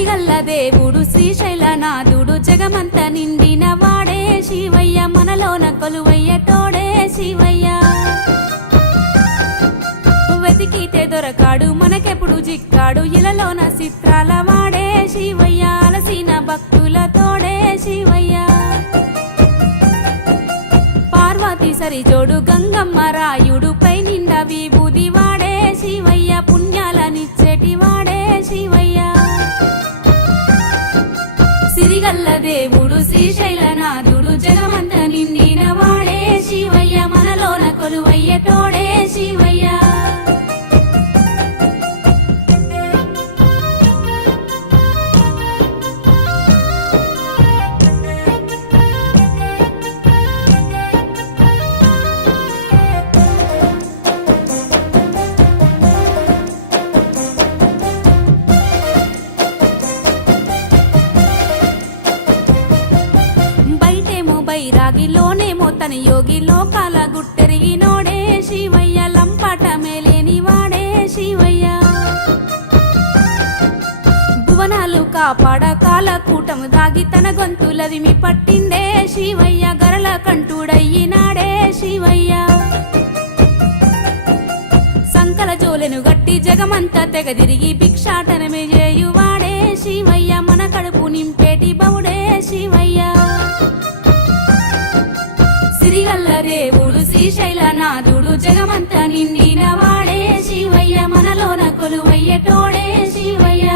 సిరిగల్ల దేవుడు శ్రీశైలనాథుడు జగమంత నిండిన వాడే శివయ్య మనలోన కొలువయ్య తోడే శివయ్య వెతికితే దొరకాడు మనకెప్పుడు జిక్కాడు ఇలలోన చిత్రాల వాడే శివయ్య అలసిన భక్తుల తోడే శివయ్య పార్వతి సరిజోడు గంగమ్మ రాయుడు పై నిండా విభూది వాడే శివయ్య పుణ్యాలనిచ్చేటి వాడే శివయ్య సిరిగల్ల దేవుడు శ్రీశైలనాథుడు జగమంత నిండిన వాడే శివయ్య మనలోన కొలువయ్య తోడే శివయ్య బైరాగిలోనేమో తన యోగి లోకాల గుట్టెరిగినోడే శివయ్య లంపాట మేలేని వాడే శివయ్య భువనాలు కాపాడ కాలకూటము దాగి తన గొంతులదిమి పట్టిండే శివయ్య గరల కంఠుడయ్యినాడే శివయ్య సంకల జోలెను గట్టి జగమంతా తెగదిరిగి భిక్షాటనమే చేయువాడే శివయ్య మన కడుపు నింపేటి బవుడే శివయ్య సిరిగల్ల దేవుడు శ్రీశైలనాథుడు జగమంత నిండిన వాడే శివయ్య మనలోన కొలువయ్య తోడే శివయ్య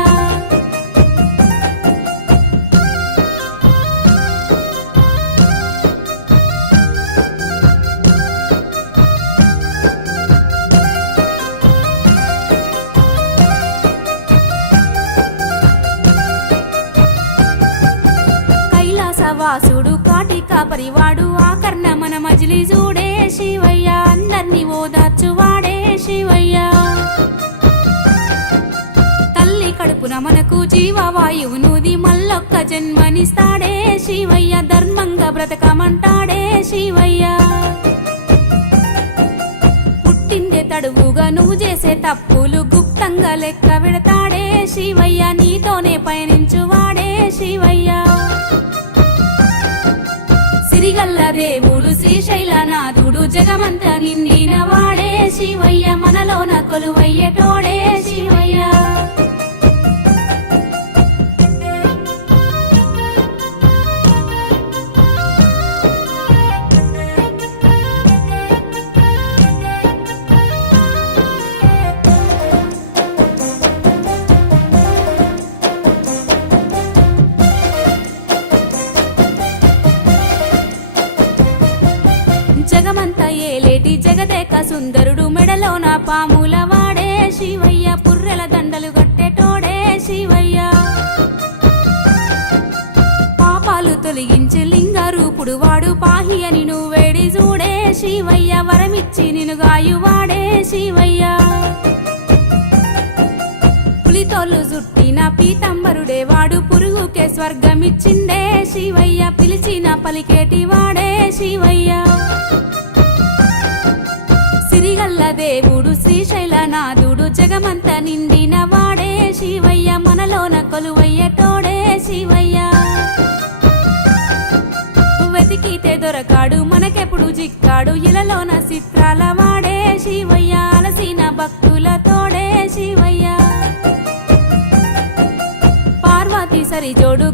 కైలాసవాసుడు కాటికా పరివాడు ఆకర్ణ మన మజిలి చూడే శివయ్య అందర్నీ ఓదార్చువాడే శివయ్య తల్లి కడుపున మనకు జీవవాయువునుది మల్లొక్క జన్మనిస్తాడే శివయ్య ధర్మంగా బ్రతకమంటాడే శివయ్య పుట్టిందే తడువుగా నువ్వు చేసే తప్పులు గుప్తంగా లెక్క పెడతాడే శివయ్య నీతోనే పయనించువాడే శివయ్య సిరిగల్ల దేవుడు శ్రీశైలనాథుడు జగమంత నిండిన వాడే శివయ్య మనలోన కొలువయ్య తోడే శివయ్య జగమంత ఏలేటి జగదేక సుందరుడు మెడలోన పాముల వాడే శివయ్య పుర్రెల దండలు గట్టెటోడే శివయ్య పాపాలు తొలగించి లింగ రూపుడు వాడు పాహి అని నువ్వేడి చూడే శివయ్య వరమిచ్చి నిన్ను గాయువాడే శివయ్య పులితోళ్ళు జుట్టిన పీతంబరుడే వాడు పురుగుకే స్వర్గమిచ్చిండే శివయ్య పిలిచిన పలికేటి వాడే శివయ్య సిరిగల్ల దేవుడు శ్రీశైలనాథుడు జగమంత నిండిన వాడే శివయ్య మనలోన కొలువయ్య తోడే శివయ్య వెతికితే దొరకాడు మనకెప్పుడు జిక్కాడు ఇలలోన చిత్రాల వాడే శివయ్య అలసిన భక్తుల తోడే శివయ్య పార్వతి సరిజోడు